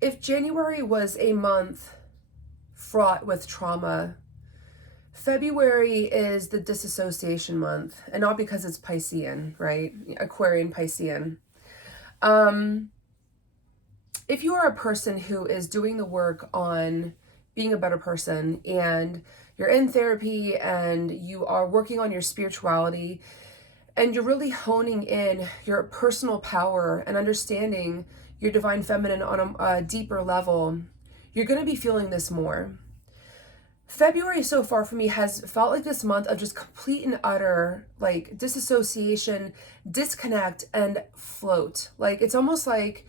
if January was a month fraught with trauma, February is the disassociation month, and not because it's Piscean, right? Aquarian Piscean. Um, if you are a person who is doing the work on being a better person and you're in therapy and you are working on your spirituality and you're really honing in your personal power and understanding your divine feminine on a deeper level, you're going to be feeling this more. February so far for me has felt like this month of just complete and utter like disassociation, disconnect, and float. Like it's almost like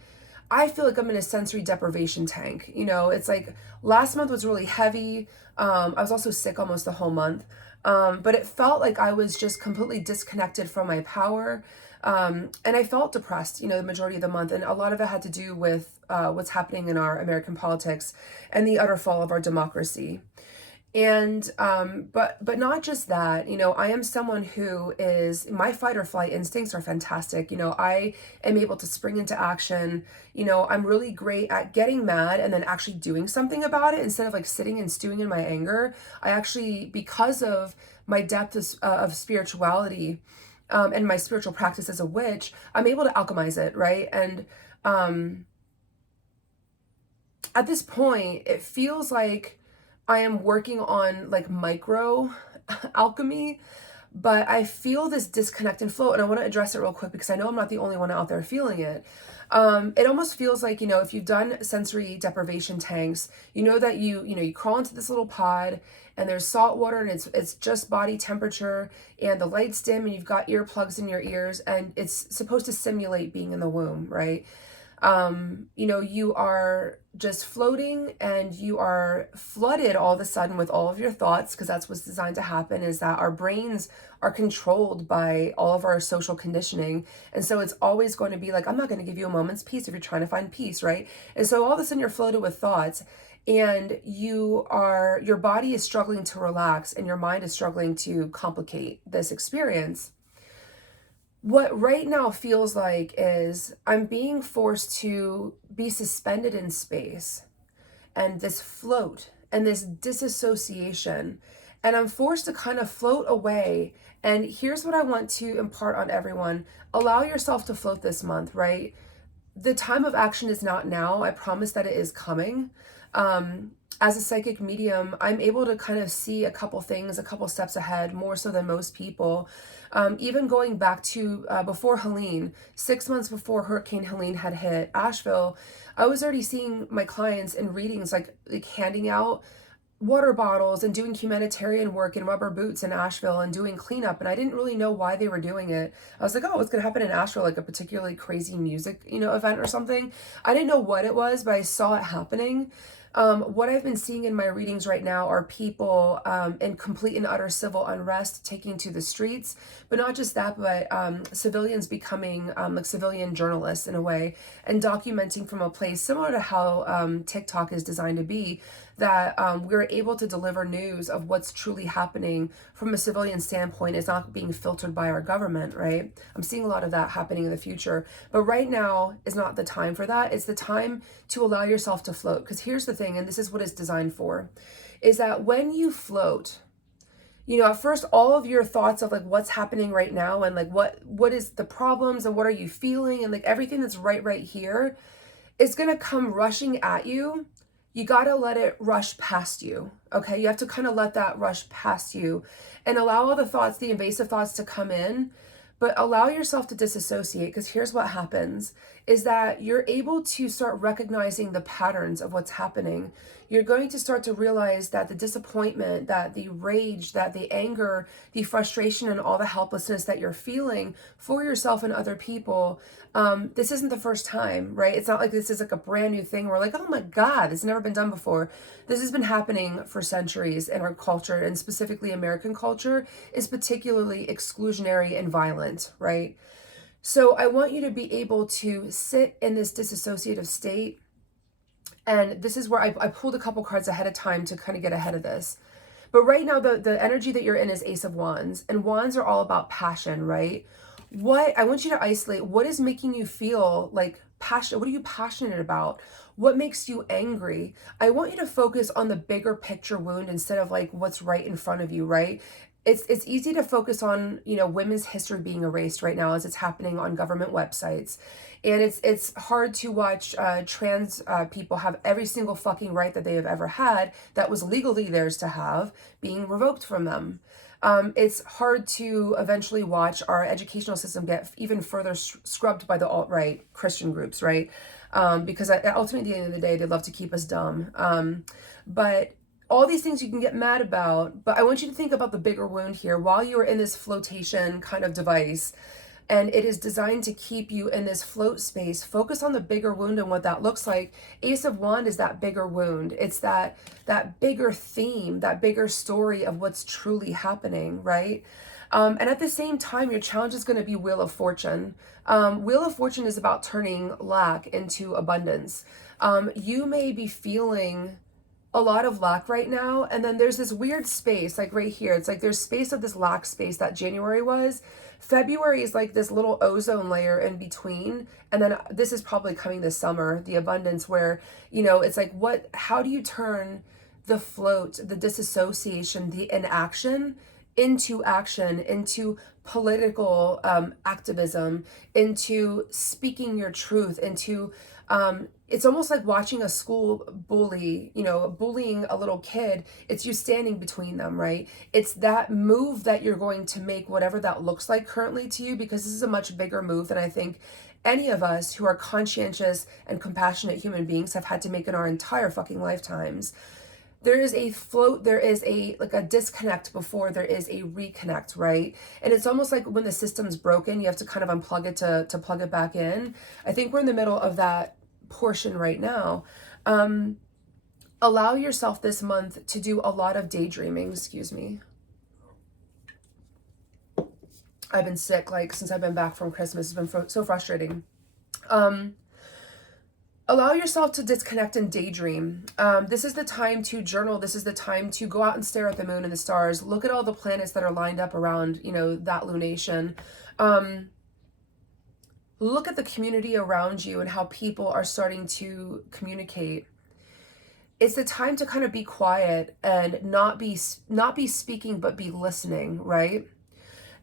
I feel like I'm in a sensory deprivation tank. You know, it's like last month was really heavy. I was also sick almost the whole month. But it felt like I was just completely disconnected from my power. And I felt depressed, the majority of the month. And a lot of it had to do with what's happening in our American politics and the utter fall of our democracy. And but not just that, I am someone who is, my fight or flight instincts are fantastic. I am able to spring into action. I'm really great at getting mad and then actually doing something about it instead of like sitting and stewing in my anger. I actually, because of my depth of spirituality, and my spiritual practice as a witch, I'm able to alchemize it, right? And at this point, it feels like I am working on like micro alchemy, but I feel this disconnect and flow, and I want to address it real quick because I know I'm not the only one out there feeling it. It almost feels like, if you've done sensory deprivation tanks, you know that you crawl into this little pod and there's salt water and it's just body temperature and the lights dim and you've got earplugs in your ears and it's supposed to simulate being in the womb, right? You are just floating and you are flooded all of a sudden with all of your thoughts, because that's what's designed to happen, is that our brains are controlled by all of our social conditioning. And so it's always going to be like, I'm not going to give you a moment's peace if you're trying to find peace, right? And so all of a sudden you're floated with thoughts and your body is struggling to relax and your mind is struggling to complicate this experience. What right now feels like is I'm being forced to be suspended in space and this float and this disassociation. And I'm forced to kind of float away. And here's what I want to impart on everyone: allow yourself to float this month, right? The time of action is not now. I promise that it is coming. As a psychic medium, I'm able to kind of see a couple things, a couple steps ahead, more so than most people. Even going back to before Helene, 6 months before Hurricane Helene had hit Asheville, I was already seeing my clients in readings like handing out water bottles and doing humanitarian work in rubber boots in Asheville and doing cleanup. And I didn't really know why they were doing it. I was like, oh, what's going to happen in Asheville? Like a particularly crazy music, event or something. I didn't know what it was, but I saw it happening. What I've been seeing in my readings right now are people in complete and utter civil unrest taking to the streets, but not just that, but civilians becoming like civilian journalists in a way and documenting from a place similar to how TikTok is designed to be, that we're able to deliver news of what's truly happening from a civilian standpoint. It's not being filtered by our government, right? I'm seeing a lot of that happening in the future, but right now is not the time for that. It's the time to allow yourself to float, because here's the thing, and this is what it's designed for, is that when you float, at first all of your thoughts of like what's happening right now and like what is the problems and what are you feeling and like everything that's right here is going to come rushing at you. You got to let it rush past you. Okay. You have to kind of let that rush past you and allow all the thoughts, the invasive thoughts, to come in, but allow yourself to disassociate. Because here's what happens is that you're able to start recognizing the patterns of what's happening. You're going to start to realize that the disappointment, that the rage, that the anger, the frustration, and all the helplessness that you're feeling for yourself and other people, this isn't the first time, right? It's not like this is like a brand new thing. We're like, oh my God, this has never been done before. This has been happening for centuries, and our culture, and specifically American culture, is particularly exclusionary and violent, right? So I want you to be able to sit in this disassociative state. And this is where I pulled a couple cards ahead of time to kind of get ahead of this. But right now, the energy that you're in is Ace of Wands. And wands are all about passion, right? What I want you to isolate what is making you feel like passionate. What are you passionate about? What makes you angry? I want you to focus on the bigger picture wound instead of like what's right in front of you, right? It's easy to focus on, women's history being erased right now as it's happening on government websites. And it's hard to watch trans people have every single fucking right that they have ever had that was legally theirs to have being revoked from them. It's hard to eventually watch our educational system get even further scrubbed by the alt-right Christian groups, right? Because ultimately, at the end of the day, they love to keep us dumb. But all these things you can get mad about, but I want you to think about the bigger wound here while you are in this flotation kind of device. And it is designed to keep you in this float space. Focus on the bigger wound and what that looks like. Ace of Wands is that bigger wound. It's that bigger theme, that bigger story of what's truly happening, right? And at the same time, your challenge is going to be Wheel of Fortune. Wheel of Fortune is about turning lack into abundance. You may be feeling a lot of lack right now, and then there's this weird space like right here. It's like there's space of this lack space that January was. February is like this little ozone layer in between, and then this is probably coming this summer, the abundance, where it's like, how do you turn the float, the disassociation, the inaction into action, into political activism, into speaking your truth, into it's almost like watching a school bully, bullying a little kid. It's you standing between them, right? It's that move that you're going to make, whatever that looks like currently to you, because this is a much bigger move than I think any of us who are conscientious and compassionate human beings have had to make in our entire fucking lifetimes. There is a float, there is a disconnect before there is a reconnect, right? And it's almost like when the system's broken, you have to kind of unplug it to plug it back in. I think we're in the middle of that portion right now. Allow yourself this month to do a lot of daydreaming. Excuse me. I've been sick since I've been back from Christmas. It's been so frustrating. Allow yourself to disconnect and daydream. This is the time to journal. This is the time to go out and stare at the moon and the stars. Look at all the planets that are lined up around, that lunation. Look at the community around you and how people are starting to communicate. It's the time to kind of be quiet and not be speaking, but be listening, right?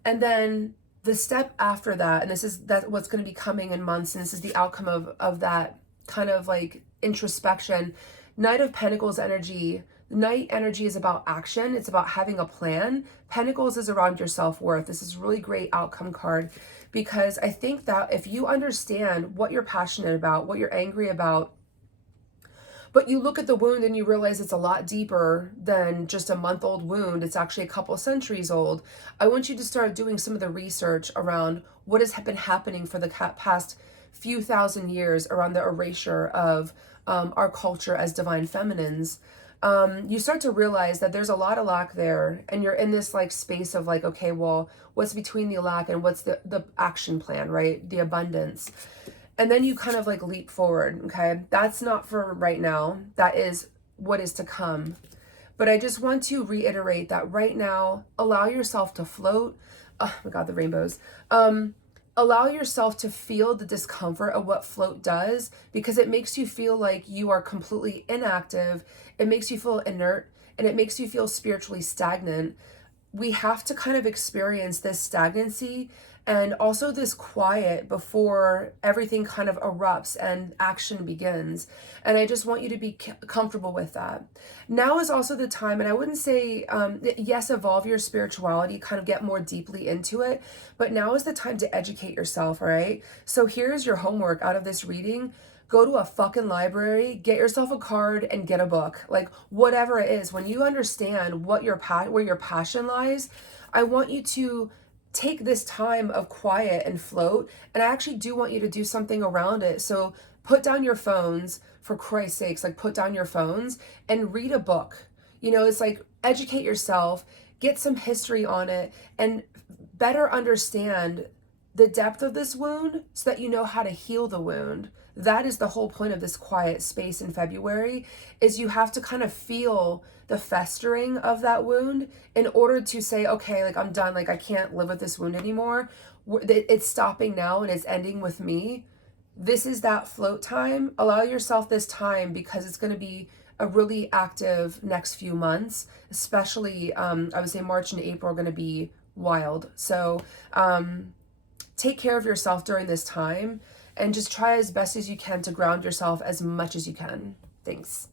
And then the step after that, and that's what's going to be coming in months, and this is the outcome of that kind of like introspection. Knight of Pentacles energy. Knight energy is about action. It's about having a plan. Pentacles is around your self-worth. This is a really great outcome card, because I think that if you understand what you're passionate about, what you're angry about, but you look at the wound and you realize it's a lot deeper than just a month-old wound. It's actually a couple centuries old. I want you to start doing some of the research around what has been happening for the past few thousand years around the erasure of our culture as divine feminines. You start to realize that there's a lot of lack there, and you're in this space of okay, well, what's between the lack and what's the action plan, right? The abundance. And then you kind of leap forward, okay? That's not for right now. That is what is to come. But I just want to reiterate that right now, allow yourself to float. Oh my God, the rainbows. Allow yourself to feel the discomfort of what float does, because it makes you feel like you are completely inactive. It makes you feel inert, and it makes you feel spiritually stagnant. We have to kind of experience this stagnancy and also this quiet before everything kind of erupts and action begins. And I just want you to be comfortable with that. Now is also the time, and I wouldn't say, yes, evolve your spirituality, kind of get more deeply into it, but now is the time to educate yourself, all right? So here's your homework out of this reading. Go to a fucking library, get yourself a card, and get a book. Whatever it is, when you understand where your passion lies, I want you to take this time of quiet and float, and I actually do want you to do something around it. So put down your phones, for Christ's sakes, put down your phones and read a book. It's educate yourself, get some history on it, and better understand the depth of this wound so that you know how to heal the wound. that is the whole point of this quiet space in February, is you have to kind of feel the festering of that wound in order to say, okay, like I'm done, like I can't live with this wound anymore. It's stopping now and it's ending with me. This is that float time. Allow yourself this time because it's going to be a really active next few months, especially I would say March and April are going to be wild. So take care of yourself during this time and just try as best as you can to ground yourself as much as you can. Thanks.